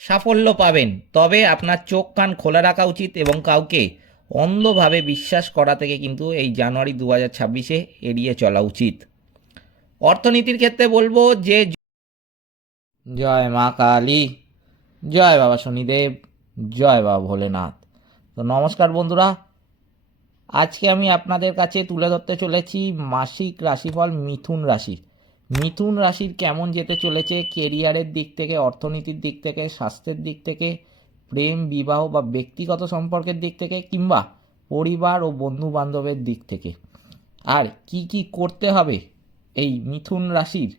সাফল্য পাবেন, তবে আপনার চোখ কান খোলা রাখা উচিত এবং কাউকে অন্ধভাবে বিশ্বাস করা থেকে কিন্তু এই জানুয়ারি 2026-এ এড়িয়ে চলা উচিত। অর্থনীতির ক্ষেত্রে বলবো যে জয় মা কালী, জয় বাবা শনিদেব, জয় বাবা ভোলেনাথ। তো নমস্কার বন্ধুরা, আজকে আমি আপনাদের কাছে তুলে ধরতে চলেছি মাসিক রাশিফল মিথুন রাশির। মিথুন রাশির কেমন যেতে চলেছে কেরিয়ারের দিক থেকে, অর্থনীতির দিক থেকে, স্বাস্থ্যের দিক থেকে, প্রেম বিবাহ বা ব্যক্তিগত সম্পর্কের দিক থেকে, কিংবা পরিবার ও বন্ধু বান্ধবের দিক থেকে। আর কি কি করতে হবে এই মিথুন রাশির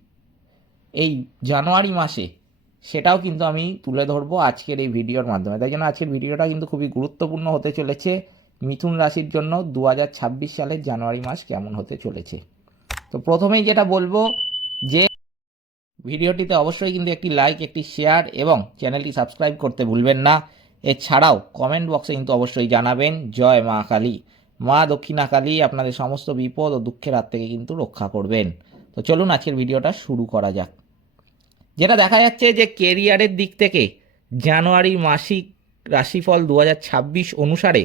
এই জানুয়ারি মাসে, সেটাও কিন্তু আমি তুলে ধরবো আজকের এই ভিডিওর মাধ্যমে। তাই জন্য আজকের ভিডিওটা কিন্তু খুবই গুরুত্বপূর্ণ হতে চলেছে মিথুন রাশির জন্য। 2026 সালের জানুয়ারি মাস কেমন হতে চলেছে। তো প্রথমেই যেটা বলবো যে ভিডিওটিতে অবশ্যই কিন্তু একটি লাইক, একটি শেয়ার এবং চ্যানেলটি সাবস্ক্রাইব করতে ভুলবেন না। এছাড়াও কমেন্ট বক্সে কিন্তু অবশ্যই জানাবেন জয় মা কালী। মা দক্ষিণা কালী আপনাদের সমস্ত বিপদ ও দুঃখের হাত থেকে কিন্তু রক্ষা করবেন। তো চলুন আজকের ভিডিওটা শুরু করা যাক। যেটা দেখা যাচ্ছে যে কেরিয়ারের দিক থেকে জানুয়ারি মাসিক রাশিফল 2026 অনুসারে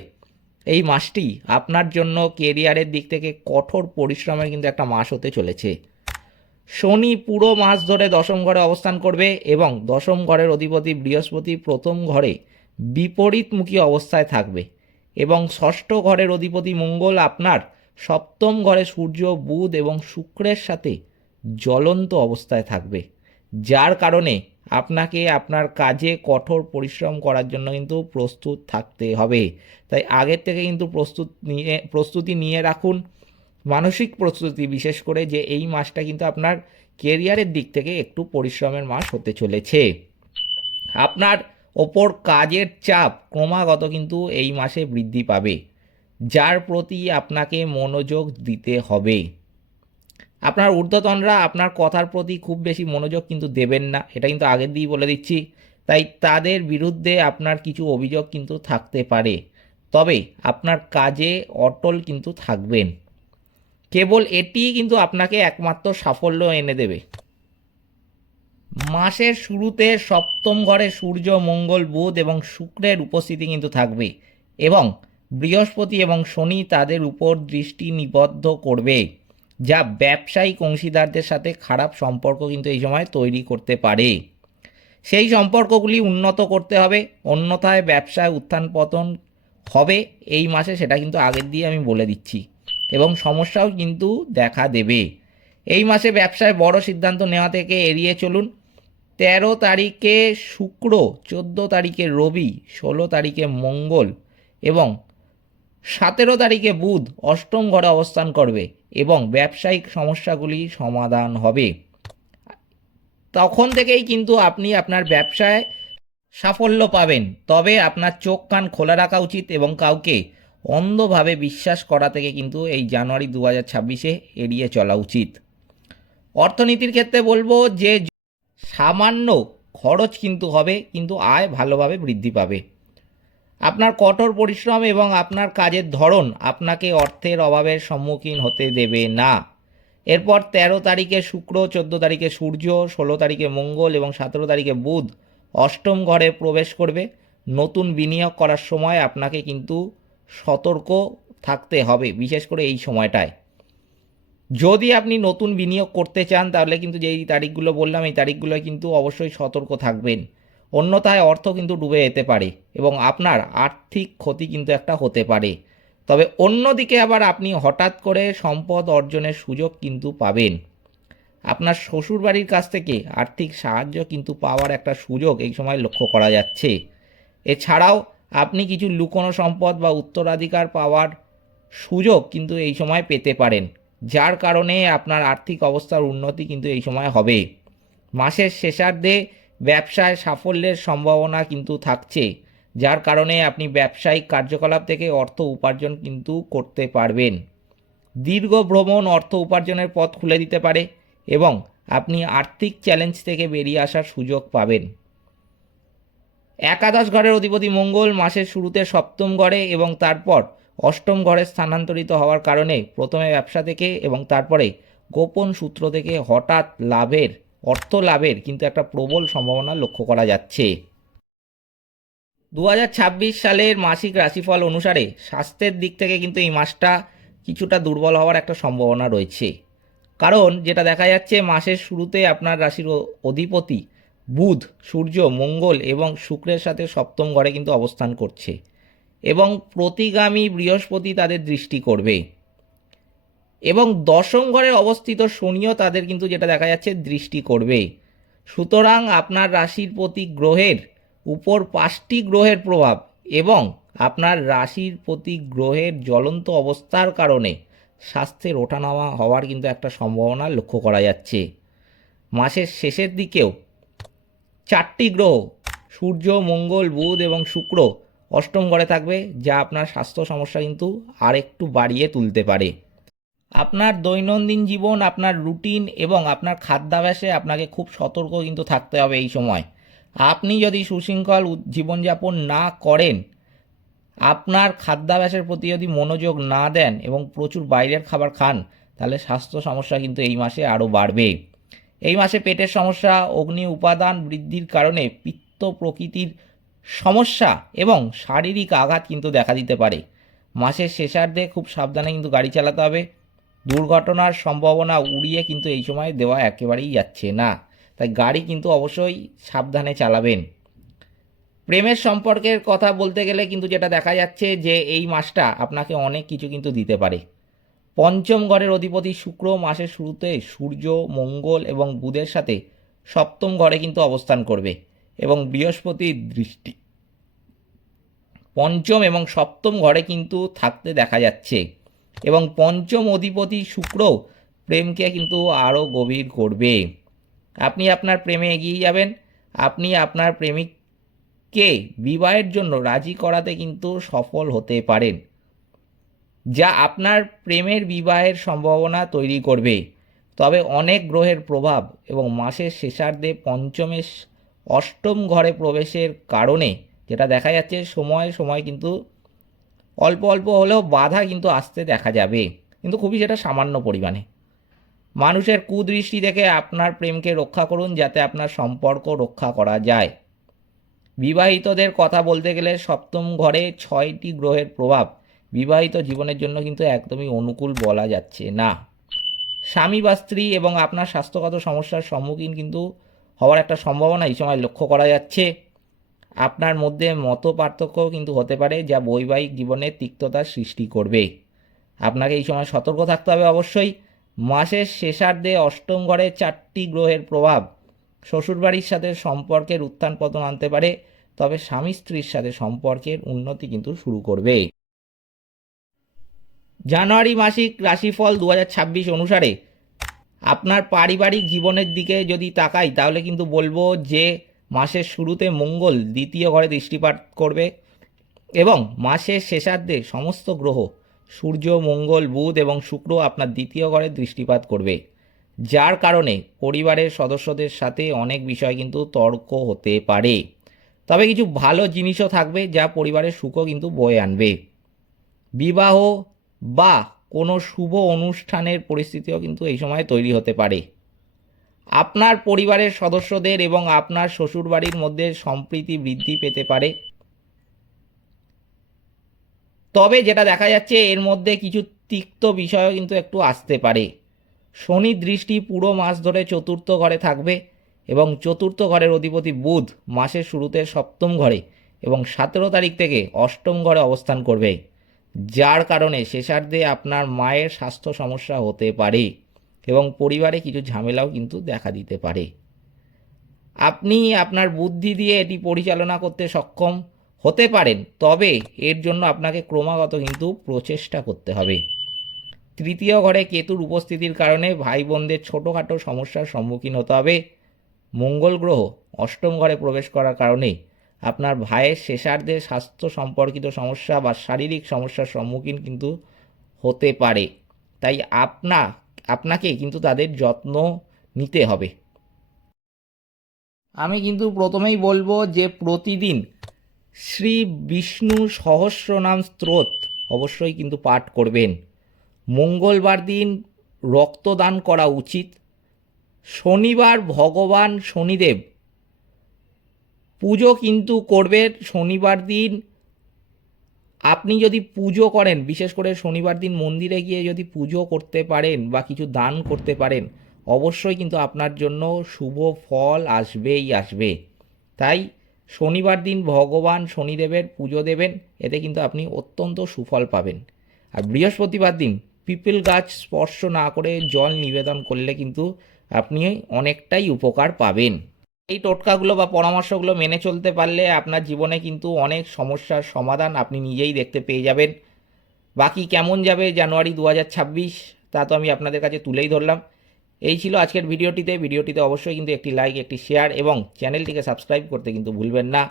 এই মাসটি আপনার জন্য কেরিয়ারের দিক থেকে কঠোর পরিশ্রমের কিন্তু একটা মাস হতে চলেছে। শনি পুরো মাস ধরে দশম ঘরে অবস্থান করবে এবং দশম ঘরের অধিপতি বৃহস্পতি প্রথম ঘরে বিপরীতমুখী অবস্থায় থাকবে এবং ষষ্ঠ ঘরের অধিপতি মঙ্গল আপনার সপ্তম ঘরে সূর্য, বুধ এবং শুক্রের সাথে জ্বলন্ত অবস্থায় থাকবে, যার কারণে আপনাকে আপনার কাজে কঠোর পরিশ্রম করার জন্য কিন্তু প্রস্তুত থাকতে হবে। তাই আগের থেকে কিন্তু প্রস্তুতি নিয়ে রাখুন, মানসিক প্রস্তুতি, বিশেষ করে যে এই মাসটা কিন্তু আপনার কেরিয়ারের দিক থেকে একটু পরিশ্রমের মাস হতে চলেছে। আপনার ওপর কাজের চাপ ক্রমাগত কিন্তু এই মাসে বৃদ্ধি পাবে, যার প্রতি আপনাকে মনোযোগ দিতে হবে। আপনার ঊর্ধ্বতনরা আপনার কথার প্রতি খুব বেশি মনোযোগ কিন্তু দেবেন না, এটা কিন্তু আগের দিয়েই বলে দিচ্ছি। তাই তাদের বিরুদ্ধে আপনার কিছু অভিযোগ কিন্তু থাকতে পারে, তবে আপনার কাজে অটল কিন্তু থাকবেন। কেবল এটিই কিন্তু আপনাকে একমাত্র সাফল্য এনে দেবে। মাসের শুরুতে সপ্তম ঘরে সূর্য, মঙ্গল, বুধ এবং শুক্রের উপস্থিতি কিন্তু থাকবে এবং বৃহস্পতি এবং শনি তাদের উপর দৃষ্টি নিবদ্ধ করবে, যা ব্যবসায়িক অংশীদারদের সাথে খারাপ সম্পর্ক কিন্তু এই সময় তৈরি করতে পারে। সেই সম্পর্কগুলি উন্নত করতে হবে, অন্যথায় ব্যবসায় উত্থান পতন হবে এই মাসে, সেটা কিন্তু আগের দিয়ে আমি বলে দিচ্ছি, এবং সমস্যাও কিন্তু দেখা দেবে। এই মাসে ব্যবসায় বড় সিদ্ধান্ত নেওয়া থেকে এড়িয়ে চলুন। 13 তারিখে শুক্র, 14 তারিখে রবি, 16 তারিখে মঙ্গল এবং 17 তারিখে বুধ অষ্টম ঘরে অবস্থান করবে এবং ব্যবসায়িক সমস্যাগুলি সমাধান হবে। তখন থেকেই কিন্তু আপনি আপনার ব্যবসায় সাফল্য পাবেন, তবে আপনার চোখ কান খোলা রাখা উচিত এবং কাউকে অন্ধভাবে বিশ্বাস করা থেকে কিন্তু এই জানুয়ারি 2026-এ এড়িয়ে চলা উচিত। অর্থনীতির ক্ষেত্রে বলবো যে সামান্য খরচ কিন্তু হবে, কিন্তু আয় ভালোভাবে বৃদ্ধি পাবে। আপনার কঠোর পরিশ্রম এবং আপনার কাজের ধরন আপনাকে অর্থের অভাবের সম্মুখীন হতে দেবে না। এরপর 13 তারিখে শুক্র, 14 তারিখে সূর্য, 16 তারিখে মঙ্গল এবং 17 তারিখে বুধ অষ্টম ঘরে প্রবেশ করবে। নতুন বিনিয়োগ করার সময় আপনাকে কিন্তু সতর্ক থাকতে হবে, বিশেষ করে এই সময়টায়। যদি আপনি নতুন বিনিয়োগ করতে চান তাহলে কিন্তু যেই তারিখগুলো বললাম এই তারিখগুলোয় কিন্তু অবশ্যই সতর্ক থাকবেন, অন্যথায় অর্থ কিন্তু ডুবে যেতে পারে এবং আপনার আর্থিক ক্ষতি কিন্তু একটা হতে পারে। তবে অন্যদিকে আবার আপনি হঠাৎ করে সম্পদ অর্জনের সুযোগ কিন্তু পাবেন। আপনার শ্বশুরবাড়ির কাছ থেকে আর্থিক সাহায্য কিন্তু পাওয়ার একটা সুযোগ এই সময় লক্ষ্য করা যাচ্ছে। এছাড়াও আপনি কিছু লুকোনো সম্পদ বা উত্তরাধিকার পাওয়ার সুযোগ কিন্তু এই সময় পেতে পারেন, যার কারণে আপনার আর্থিক অবস্থার উন্নতি কিন্তু এই সময় হবে। মাসের শেষার্ধে ব্যবসায় সাফল্যের সম্ভাবনা কিন্তু থাকছে, যার কারণে আপনি ব্যবসায়িক কার্যকলাপ থেকে অর্থ উপার্জন কিন্তু করতে পারবেন। দীর্ঘ ভ্রমণ অর্থ উপার্জনের পথ খুলে দিতে পারে এবং আপনি আর্থিক চ্যালেঞ্জ থেকে বেরিয়ে আসার সুযোগ পাবেন। একাদশ ঘরের অধিপতি মঙ্গল মাসের শুরুতে সপ্তম ঘরে এবং তারপর অষ্টম ঘরে স্থানান্তরিত হওয়ার কারণে প্রথমে ব্যবসা থেকে এবং তারপরে গোপন সূত্র থেকে হঠাৎ লাভের, অর্থ লাভের কিন্তু একটা প্রবল সম্ভাবনা লক্ষ্য করা যাচ্ছে। সালের মাসিক রাশিফল অনুসারে স্বাস্থ্যের দিক থেকে কিন্তু এই মাসটা কিছুটা দুর্বল হওয়ার একটা সম্ভাবনা রয়েছে। কারণ যেটা দেখা যাচ্ছে মাসের শুরুতে আপনার রাশির অধিপতি বুধ, সূর্য, মঙ্গল এবং শুক্রের সাথে সপ্তম ঘরে কিন্তু অবস্থান করছে এবং প্রতিগামী বৃহস্পতি তাদের দৃষ্টি করবে এবং দশম ঘরে অবস্থিত শনিও তাদের কিন্তু যেটা দেখা যাচ্ছে দৃষ্টি করবে। সুতরাং আপনার রাশির প্রতি গ্রহের উপর 5টি গ্রহের প্রভাব এবং আপনার রাশির প্রতি গ্রহের জ্বলন্ত অবস্থার কারণে স্বাস্থ্যের ওঠানামা হওয়ার কিন্তু একটা সম্ভাবনা লক্ষ্য করা যাচ্ছে। মাসের শেষের দিকেও 4টি গ্রহ সূর্য, মঙ্গল, বুধ এবং শুক্র অষ্টম ঘরে থাকবে, যা আপনার স্বাস্থ্য সমস্যা কিন্তু আরেকটু বাড়িয়ে তুলতে পারে। আপনার দৈনন্দিন জীবন, আপনার রুটিন এবং আপনার খাদ্যাভ্যাসে আপনাকে খুব সতর্ক কিন্তু থাকতে হবে এই সময়। আপনি যদি সুশৃঙ্খল জীবনযাপন না করেন, আপনার খাদ্যাভ্যাসের প্রতি যদি মনোযোগ না দেন এবং প্রচুর বাইরের খাবার খান, তাহলে স্বাস্থ্য সমস্যা কিন্তু এই মাসে আরও বাড়বে। এই মাসে পেটের সমস্যা, অগ্নি উপাদান বৃদ্ধির কারণে পিত্ত প্রকৃতির সমস্যা এবং শারীরিক আঘাত কিন্তু দেখা দিতে পারে। মাসের শেষার্ধে খুব সাবধানে কিন্তু গাড়ি চালাতে হবে। দুর্ঘটনার সম্ভাবনা উড়িয়ে কিন্তু এই সময় দেওয়া একেবারেই যাচ্ছে না, তাই গাড়ি কিন্তু অবশ্যই সাবধানে চালাবেন। প্রেমের সম্পর্কের কথা বলতে গেলে কিন্তু যেটা দেখা যাচ্ছে যে এই মাসটা আপনাকে অনেক কিছু কিন্তু দিতে পারে। পঞ্চম ঘরের অধিপতি শুক্র মাসের শুরুতে সূর্য, মঙ্গল এবং বুধের সাথে সপ্তম ঘরে কিন্তু অবস্থান করবে এবং বৃহস্পতির দৃষ্টি পঞ্চম এবং সপ্তম ঘরে কিন্তু থাকতে দেখা যাচ্ছে এবং পঞ্চম অধিপতি শুক্র প্রেমকে কিন্তু আরও গভীর করবে। আপনি আপনার প্রেমে এগিয়ে যাবেন। আপনি আপনার প্রেমিককে বিবাহের জন্য রাজি করাতে কিন্তু সফল হতে পারেন, যা আপনার প্রেমের বিবাহের সম্ভাবনা তৈরি করবে। তবে অনেক গ্রহের প্রভাব এবং মাসের শেষার্ধে পঞ্চমের অষ্টম ঘরে প্রবেশের কারণে যেটা দেখা যাচ্ছে সময়ে সময় কিন্তু অল্প অল্প হলেও বাধা কিন্তু আসতে দেখা যাবে, কিন্তু খুবই সেটা সামান্য পরিমাণে। মানুষের কুদৃষ্টি থেকে আপনার প্রেমকে রক্ষা করুন, যাতে আপনার সম্পর্ক রক্ষা করা যায়। বিবাহিতদের কথা বলতে গেলে সপ্তম ঘরে 6টি গ্রহের প্রভাব বিবাহিত জীবনের জন্য কিন্তু একদমই অনুকূল বলা যাচ্ছে না। স্বামী বা স্ত্রী এবং আপনার স্বাস্থ্যগত সমস্যার সম্মুখীন কিন্তু হওয়ার একটা সম্ভাবনা এই সময় লক্ষ্য করা যাচ্ছে। আপনার মধ্যে মত পার্থক্যও কিন্তু হতে পারে, যা বৈবাহিক জীবনে তিক্ততার সৃষ্টি করবে। আপনাকে এই সময় সতর্ক থাকতে হবে অবশ্যই। মাসের শেষার্ধে অষ্টম ঘরে 4টি গ্রহের প্রভাব শ্বশুরবাড়ির সাথে সম্পর্কের উত্থান পতন আনতে পারে, তবে স্বামী স্ত্রীর সাথে সম্পর্কের উন্নতি কিন্তু শুরু করবে। জানুয়ারি মাসিক রাশিফল 2026 অনুসারে আপনার পারিবারিক জীবনের দিকে যদি তাকাই, তাহলে কিন্তু বলবো যে মাসের শুরুতে মঙ্গল দ্বিতীয় ঘরে দৃষ্টিপাত করবে এবং মাসের শেষার্ধে সমস্ত গ্রহ সূর্য, মঙ্গল, বুধ এবং শুক্র আপনার দ্বিতীয় ঘরে দৃষ্টিপাত করবে, যার কারণে পরিবারের সদস্যদের সাথে অনেক বিষয় কিন্তু তর্ক হতে পারে। তবে কিছু ভালো জিনিসও থাকবে, যা পরিবারের সুখও কিন্তু বয়ে আনবে। বিবাহ বা কোনো শুভ অনুষ্ঠানের পরিস্থিতিও কিন্তু এই সময় তৈরি হতে পারে। আপনার পরিবারের সদস্যদের এবং আপনার শ্বশুরবাড়ির মধ্যে সম্প্রীতি বৃদ্ধি পেতে পারে। তবে যেটা দেখা যাচ্ছে এর মধ্যে কিছু তিক্ত বিষয়ও কিন্তু একটু আসতে পারে। শনি দৃষ্টি পুরো মাস ধরে চতুর্থ ঘরে থাকবে এবং চতুর্থ ঘরের অধিপতি বুধ মাসের শুরুতে সপ্তম ঘরে এবং 17 তারিখ থেকে অষ্টম ঘরে অবস্থান করবে, যার কারণে শেষার্ধে আপনার মায়ের স্বাস্থ্য সমস্যা হতে পারে এবং পরিবারে কিছু ঝামেলাও কিন্তু দেখা দিতে পারে। আপনি আপনার বুদ্ধি দিয়ে এটি পরিচালনা করতে সক্ষম হতে পারেন, তবে এর জন্য আপনাকে ক্রমাগত কিন্তু প্রচেষ্টা করতে হবে। তৃতীয় ঘরে কেতুর উপস্থিতির কারণে ভাই বোনদের ছোটোখাটো সমস্যার সম্মুখীন হতে হবে। মঙ্গল গ্রহ অষ্টম ঘরে প্রবেশ করার কারণে আপনার ভাইয়ের শেষার্ধে স্বাস্থ্য সম্পর্কিত সমস্যা বা শারীরিক সমস্যার সম্মুখীন কিন্তু হতে পারে, তাই আপনাকে কিন্তু তাদের যত্ন নিতে হবে। আমি কিন্তু প্রথমেই বলবো যে প্রতিদিন শ্রী বিষ্ণু সহস্রনাম স্তোত্র অবশ্যই কিন্তু পাঠ করবেন। মঙ্গলবার দিন রক্তদান করা উচিত। শনিবার ভগবান শনিদেব পুজো কিন্তু করবেন শনিবার দিন। আপনি যদি পুজো করেন, বিশেষ করে শনিবার দিন মন্দিরে গিয়ে যদি পুজো করতে পারেন বা কিছু দান করতে পারেন, অবশ্যই কিন্তু আপনার জন্য শুভ ফল আসবেই আসবে। তাই শনিবার দিন ভগবান শনিদেবের পুজো দেবেন, এতে কিন্তু আপনি অত্যন্ত সুফল পাবেন। আর বৃহস্পতিবার দিন পিপল গাছ স্পর্শ না করে জল নিবেদন করলে কিন্তু আপনি অনেকটাই উপকার পাবেন। এই টোটকাগুলো বা পরামর্শগুলো মেনে চলতে পারলে আপনার জীবনে কিন্তু অনেক সমস্যার সমাধান আপনি নিজেই দেখতে পেয়ে যাবেন। বাকি কেমন যাবে জানুয়ারি 2026 তা তো আমি আপনাদের কাছে তুলেই ধরলাম। এই ছিল আজকের ভিডিওটিতে অবশ্যই কিন্তু একটি লাইক, একটি শেয়ার এবং চ্যানেলটিকে সাবস্ক্রাইব করতে কিন্তু ভুলবেন না।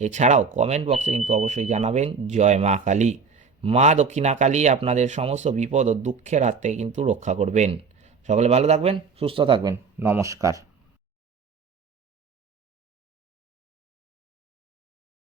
এছাড়াও কমেন্ট বক্সে কিন্তু অবশ্যই জানাবেন জয় মা কালী। মা দক্ষিণা কালী আপনাদের সমস্ত বিপদ ও দুঃখের হাত থেকে কিন্তু রক্ষা করবেন। সকলে ভালো থাকবেন, সুস্থ থাকবেন। নমস্কার।